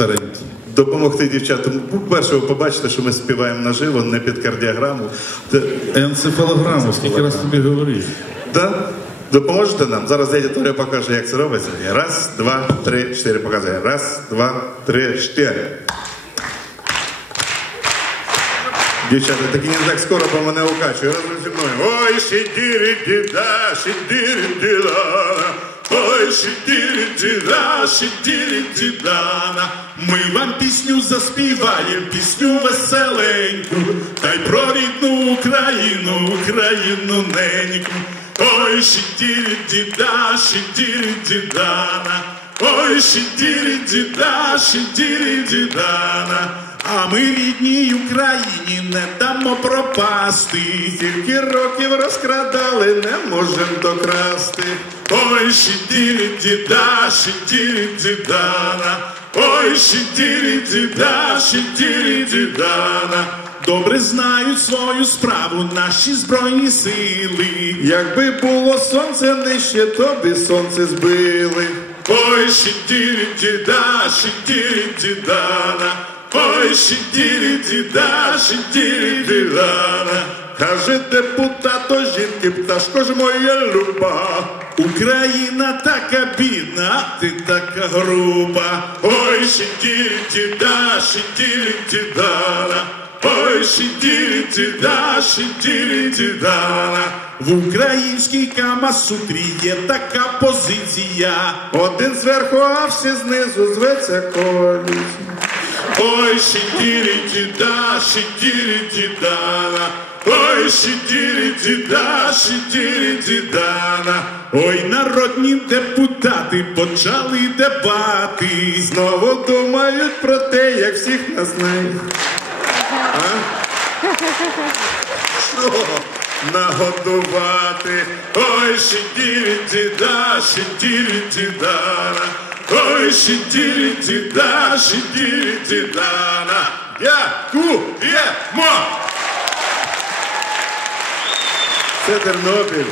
старенькі. Допомогти дівчатам. По-перше, ви побачите, що ми співаємо наживо, не під кардіограму. Енцефалограму, скільки раз тобі говорив? Да? Допоможете нам? Зараз дядя Толя покаже, як це робиться. Раз, два, три, чотири. Показує. Раз, два, три, чотири. Дівчата, такі не так скоро, бо мене укачує. Разом зі мною. Ой, шидірі діда, шидірі діда. Шидірі дідана. Ми вам пісню заспіваємо, пісню веселеньку. Та й про рідну Україну, Україну неньку. Ой, шидірі діда, шидірі дідана. Ой, шидірі діда, шидірі дідана. А ми рідній Україні не дамо пропасти. Тільки років розкрадали, не можем докрасти. Ой, шидірі діда, шидірі дідана. Ой, шидірі діда, шидірі дідана. Добре знають свою справу наші збройні сили. Якби було сонце нижче, то би сонце збили. Ой, шидірі діда, шидірі дідана. Ой, шидірі діда, шидірі дідана. Каже депутат, о жінки, пташко ж моя люба. Україна така бідна, а ти така груба. Ой, шидірі діда, шидірі дідана. Ой, шидірі діда, шидірі дідана. В українській камасутрі є така позиція. Один зверху, а всі знизу зветься коаліція. Шидірі дідана. Ой, шидірі діда, шидірі дідана. Ой, народні депутати почали дебати. Знову думають про те, як всіх нас знають. Що? Нагодувати. Ой, шидірі діда, шидірі дідана. Ой, шидірі діда, шидірі дідана. Дякуємо! Це Тернопіль.